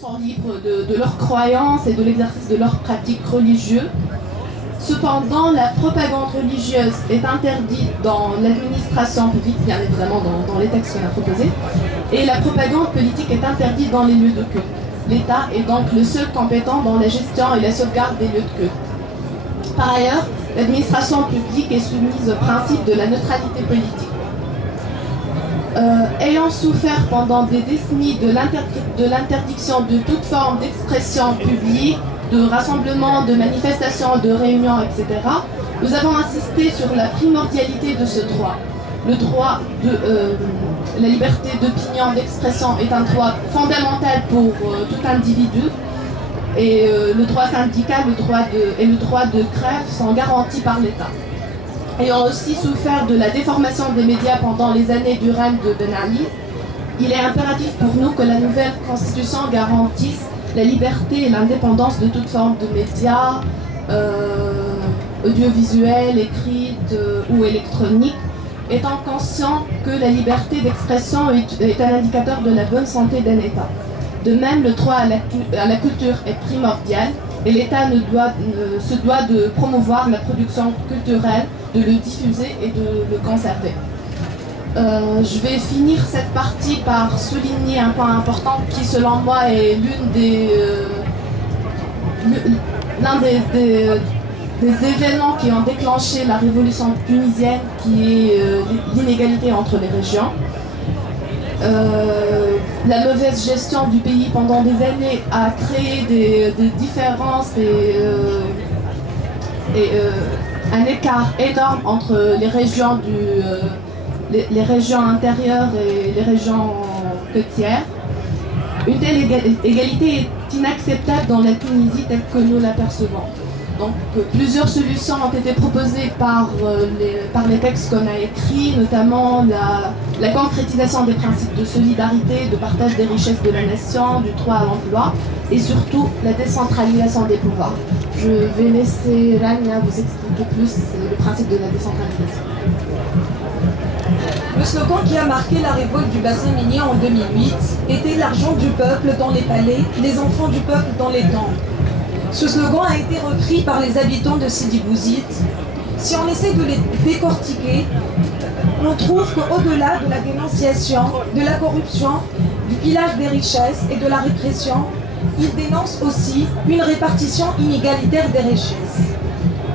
sont libres de leurs croyances et de l'exercice de leurs pratiques religieuses. Cependant, la propagande religieuse est interdite dans l'administration publique, bien évidemment dans les textes qu'on a proposés, et la propagande politique est interdite dans les lieux de culte. L'État est donc le seul compétent dans la gestion et la sauvegarde des lieux de culte. Par ailleurs, l'administration publique est soumise au principe de la neutralité politique. Ayant souffert pendant des décennies de l'interdiction de toute forme d'expression publique, de rassemblement, de manifestations, de réunions, etc., nous avons insisté sur la primordialité de ce droit. Le droit de la liberté d'opinion, d'expression est un droit fondamental pour tout individu. Et le droit syndical et le droit de grève sont garantis par l'État. Ayant aussi souffert de la déformation des médias pendant les années du règne de Ben Ali, il est impératif pour nous que la nouvelle constitution garantisse la liberté et l'indépendance de toute forme de médias, audiovisuels, écrites ou électroniques, étant conscient que la liberté d'expression est un indicateur de la bonne santé d'un État. De même, le droit à la culture est primordial et l'État se doit de promouvoir la production culturelle, de le diffuser et de le conserver. Je vais finir cette partie par souligner un point important qui, selon moi, est l'un des événements qui ont déclenché la révolution tunisienne, qui est l'inégalité entre les régions. La mauvaise gestion du pays pendant des années a créé des différences et un écart énorme entre les régions les régions intérieures et les régions côtières. Une telle égalité est inacceptable dans la Tunisie telle que nous l'apercevons. Donc plusieurs solutions ont été proposées par les textes qu'on a écrits, notamment la concrétisation des principes de solidarité, de partage des richesses de la nation, du droit à l'emploi et surtout la décentralisation des pouvoirs. Je vais laisser Rania vous expliquer plus le principe de la décentralisation. Le slogan qui a marqué la révolte du bassin minier en 2008 était « L'argent du peuple dans les palais, les enfants du peuple dans les temples ». Ce slogan a été repris par les habitants de Sidi Bouzid. Si on essaie de les décortiquer, on trouve qu'au-delà de la dénonciation, de la corruption, du pillage des richesses et de la répression, ils dénoncent aussi une répartition inégalitaire des richesses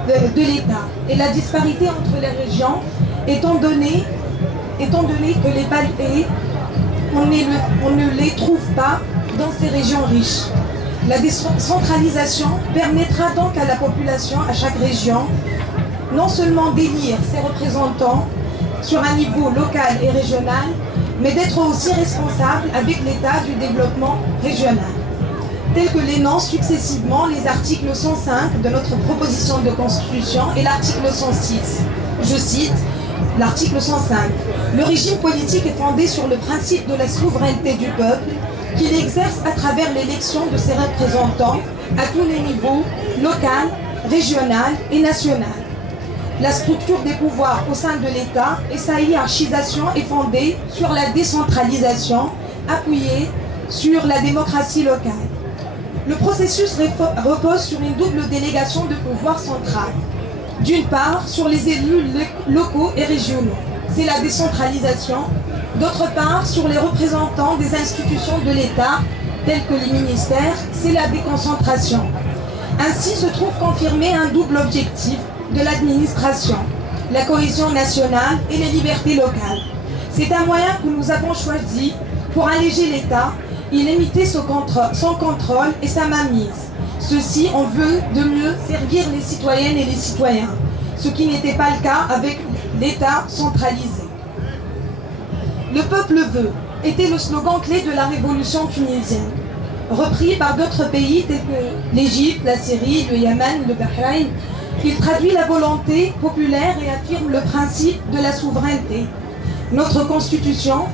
de l'État et la disparité entre les régions, étant donné que les palais, on ne les trouve pas dans ces régions riches. La décentralisation permettra donc à la population, à chaque région, non seulement d'élire ses représentants sur un niveau local et régional, mais d'être aussi responsable avec l'État du développement régional, tel que l'énoncent successivement les articles 105 de notre proposition de constitution et l'article 106. Je cite l'article 105. Le régime politique est fondé sur le principe de la souveraineté du peuple, qu'il exerce à travers l'élection de ses représentants à tous les niveaux, local, régional et national. La structure des pouvoirs au sein de l'État et sa hiérarchisation est fondée sur la décentralisation, appuyée sur la démocratie locale. Le processus repose sur une double délégation de pouvoir central. D'une part, sur les élus locaux et régionaux, c'est la décentralisation. D'autre part, sur les représentants des institutions de l'État, tels que les ministères, c'est la déconcentration. Ainsi se trouve confirmé un double objectif de l'administration, la cohésion nationale et les libertés locales. C'est un moyen que nous avons choisi pour alléger l'État et limiter son contrôle et sa mainmise. Ceci, on veut de mieux servir les citoyennes et les citoyens, ce qui n'était pas le cas avec l'État centralisé. Le peuple veut était le slogan clé de la révolution tunisienne, repris par d'autres pays tels que l'Égypte, la Syrie, le Yémen, le Bahreïn. Il traduit la volonté populaire et affirme le principe de la souveraineté. Notre constitution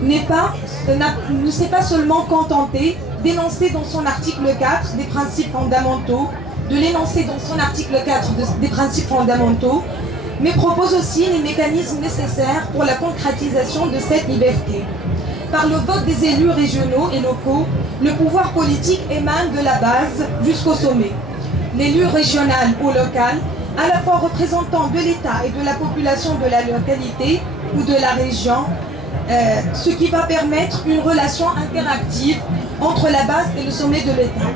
ne s'est pas seulement contentée d'énoncer dans son article 4 des principes fondamentaux, de l'énoncer dans son article 4 des principes fondamentaux, mais propose aussi les mécanismes nécessaires pour la concrétisation de cette liberté. Par le vote des élus régionaux et locaux, le pouvoir politique émane de la base jusqu'au sommet. L'élu régional ou local, à la fois représentant de l'État et de la population de la localité ou de la région, ce qui va permettre une relation interactive entre la base et le sommet de l'État.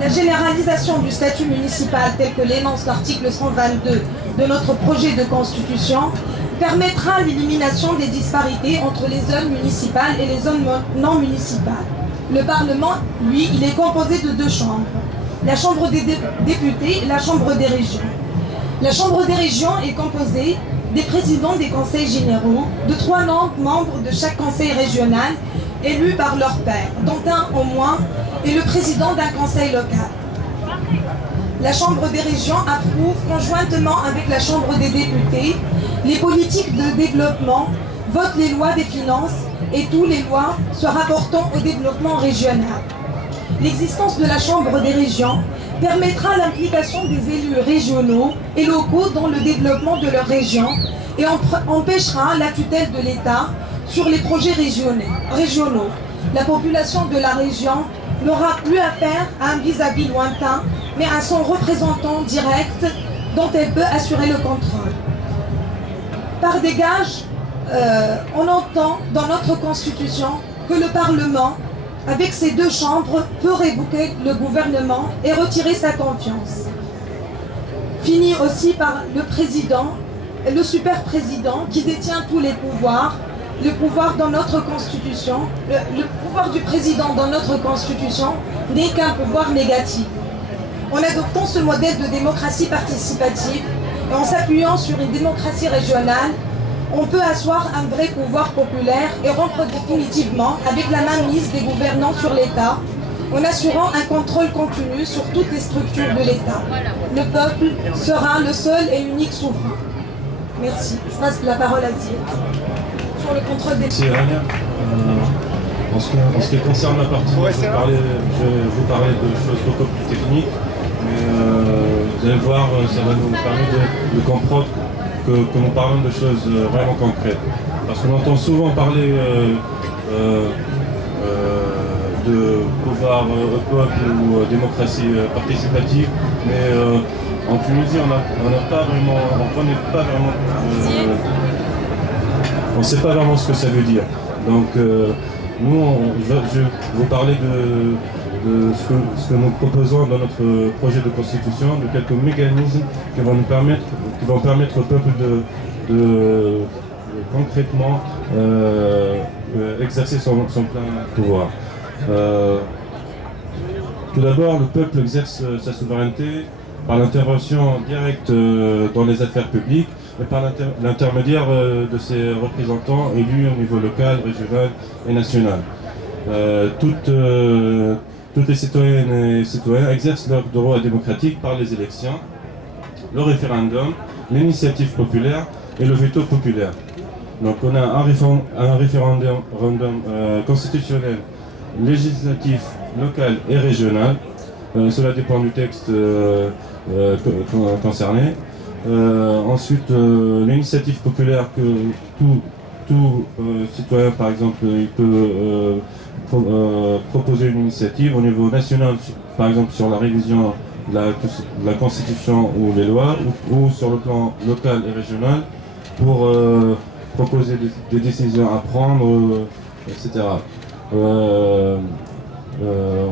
La généralisation du statut municipal tel que l'énonce l'article 122 de notre projet de constitution permettra l'élimination des disparités entre les zones municipales et les zones non municipales. Le Parlement, lui, il est composé de deux chambres, la Chambre des députés et la Chambre des régions. La Chambre des régions est composée des présidents des conseils généraux, de 3 membres de chaque conseil régional, élus par leur père, dont un au moins est le président d'un conseil local. La Chambre des régions approuve conjointement avec la Chambre des députés les politiques de développement, vote les lois des finances et toutes les lois se rapportant au développement régional. L'existence de la Chambre des régions permettra l'implication des élus régionaux et locaux dans le développement de leur région et empêchera la tutelle de l'État sur les projets régionaux. La population de la région n'aura plus affaire à un vis-à-vis lointain, mais à son représentant direct dont elle peut assurer le contrôle. Par des gages, on entend dans notre Constitution que le Parlement, avec ses 2 chambres, peut révoquer le gouvernement et retirer sa confiance. Fini aussi par le président, le super-président qui détient tous les pouvoirs. Le pouvoir dans notre Constitution, le pouvoir du président dans notre Constitution n'est qu'un pouvoir négatif. En adoptant ce modèle de démocratie participative et en s'appuyant sur une démocratie régionale, on peut asseoir un vrai pouvoir populaire et rompre définitivement avec la mainmise des gouvernants sur l'État, en assurant un contrôle continu sur toutes les structures de l'État. Le peuple sera le seul et unique souverain. Merci. Je passe la parole à Ziad. Sur le contrôle des... Merci Rania. En ce qui concerne la partie, je vais vous parler de choses beaucoup plus techniques, mais vous allez voir, ça va nous permettre de comprendre que nous parlons de choses vraiment concrètes. Parce qu'on entend souvent parler de pouvoir au peuple ou démocratie participative, mais en Tunisie, on ne sait pas vraiment ce que ça veut dire. Donc nous, je vais vous parler de ce que nous proposons dans notre projet de constitution, de quelques mécanismes qui vont permettre au peuple de concrètement exercer son plein pouvoir. Tout d'abord, le peuple exerce sa souveraineté par l'intervention directe dans les affaires publiques et par l'intermédiaire de ses représentants élus au niveau local, régional et national. Toutes les citoyennes et citoyens exercent leur droit démocratique par les élections, le référendum, l'initiative populaire et le veto populaire. Donc on a un référendum constitutionnel, législatif, local et régional. Cela dépend du texte concerné. Ensuite, l'initiative populaire que tout citoyen, par exemple, il peut proposer une initiative au niveau national, par exemple sur la révision de la Constitution ou les lois, ou sur le plan local et régional, pour proposer des décisions à prendre, etc.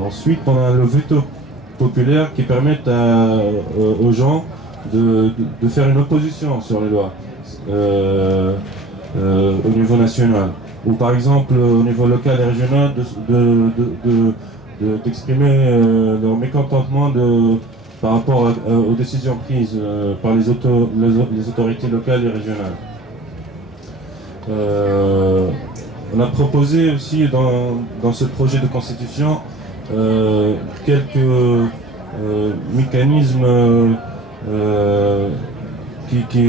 Ensuite, on a le veto populaire qui permet aux gens de faire une opposition sur les lois au niveau national, ou par exemple au niveau local et régional d'exprimer leur mécontentement par rapport aux décisions prises par les autorités locales et régionales. On a proposé aussi dans ce projet de constitution quelques mécanismes qui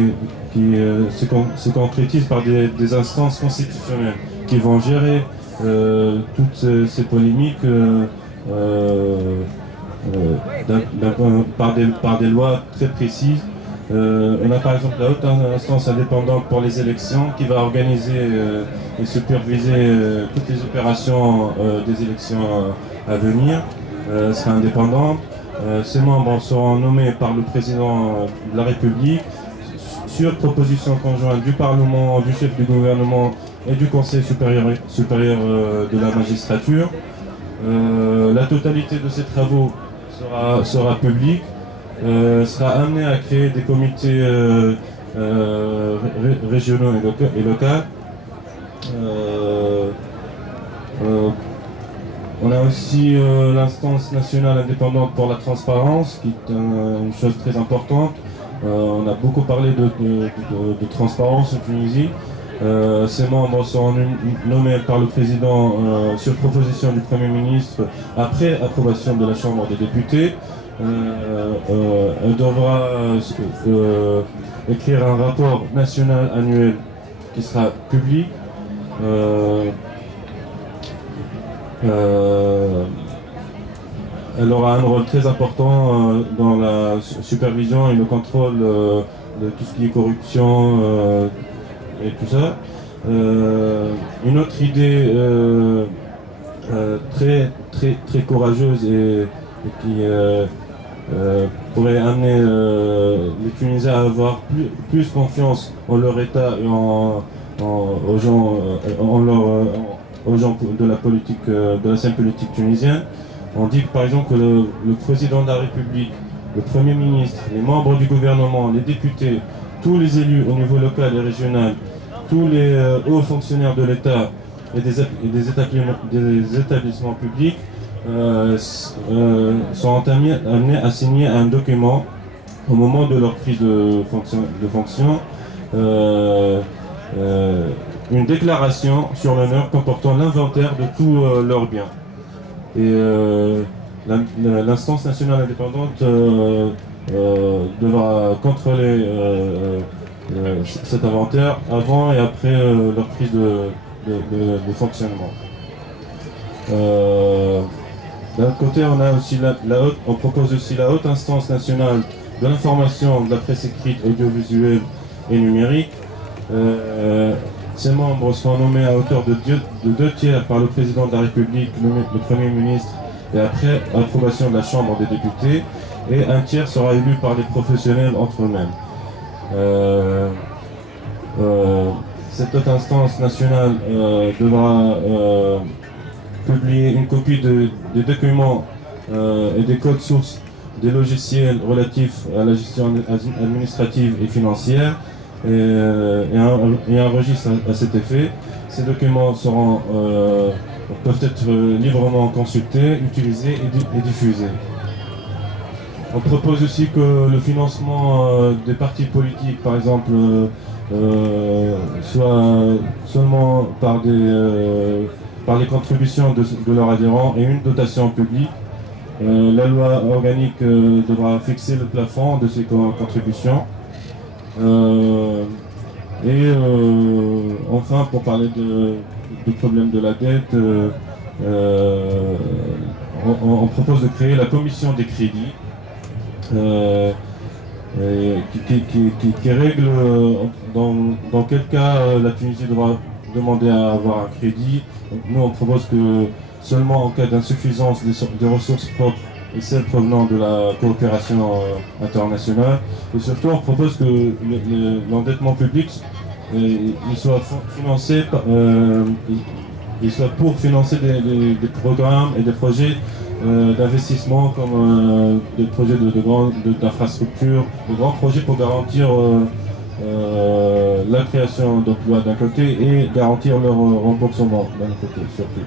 se concrétisent par des instances constitutionnelles qui vont gérer toutes ces polémiques par des lois très précises On a par exemple la haute instance indépendante pour les élections qui va organiser et superviser toutes les opérations des élections à venir. Sera indépendante. Ces membres seront nommés par le président de la République sur proposition conjointe du Parlement, du chef du gouvernement et du Conseil supérieur de la magistrature. La totalité de ces travaux sera publique, sera amenée à créer des comités régionaux et locaux. On a aussi l'instance nationale indépendante pour la transparence, qui est une chose très importante. On a beaucoup parlé de transparence en Tunisie. Ces membres seront nommés par le président sur proposition du Premier ministre après approbation de la Chambre des députés. Elle devra écrire un rapport national annuel qui sera public. Elle aura un rôle très important dans la supervision et le contrôle de tout ce qui est corruption et tout ça. Une autre idée très courageuse et qui pourrait amener les Tunisiens à avoir plus confiance en leur État et aux gens de la politique, de la scène politique tunisienne. On dit par exemple que le président de la République, le Premier ministre, les membres du gouvernement, les députés, tous les élus au niveau local et régional, tous les hauts fonctionnaires de l'État et des établissements publics sont amenés à signer un document au moment de leur prise de fonction, une déclaration sur l'honneur comportant l'inventaire de tous leurs biens. Et l'instance nationale indépendante devra contrôler cet inventaire avant et après leur prise de fonctionnement. D'un côté, on propose aussi la haute instance nationale de l'information de la presse écrite, audiovisuelle et numérique. Ces membres seront nommés à hauteur de 2/3 par le président de la République, le Premier ministre, et après approbation de la Chambre des députés, et 1/3 sera élu par les professionnels entre eux-mêmes. Cette haute instance nationale devra publier une copie des documents et des codes sources des logiciels relatifs à la gestion administrative et financière, et un registre à cet effet. Ces documents peuvent être librement consultés, utilisés et diffusés. On propose aussi que le financement des partis politiques, par exemple, soit seulement par les contributions de leurs adhérents et une dotation publique. La loi organique devra fixer le plafond de ces contributions. Enfin, pour parler du problème de la dette, on propose de créer la commission des crédits qui règle dans quel cas la Tunisie devra demander à avoir un crédit. Nous, on propose que seulement en cas d'insuffisance des ressources propres et celles provenant de la coopération internationale. Et surtout, on propose que l'endettement public il soit financé il soit pour financer des programmes et des projets d'investissement comme des projets d'infrastructure, de grands projets pour garantir la création d'emplois d'un côté et garantir leur remboursement d'un côté surtout.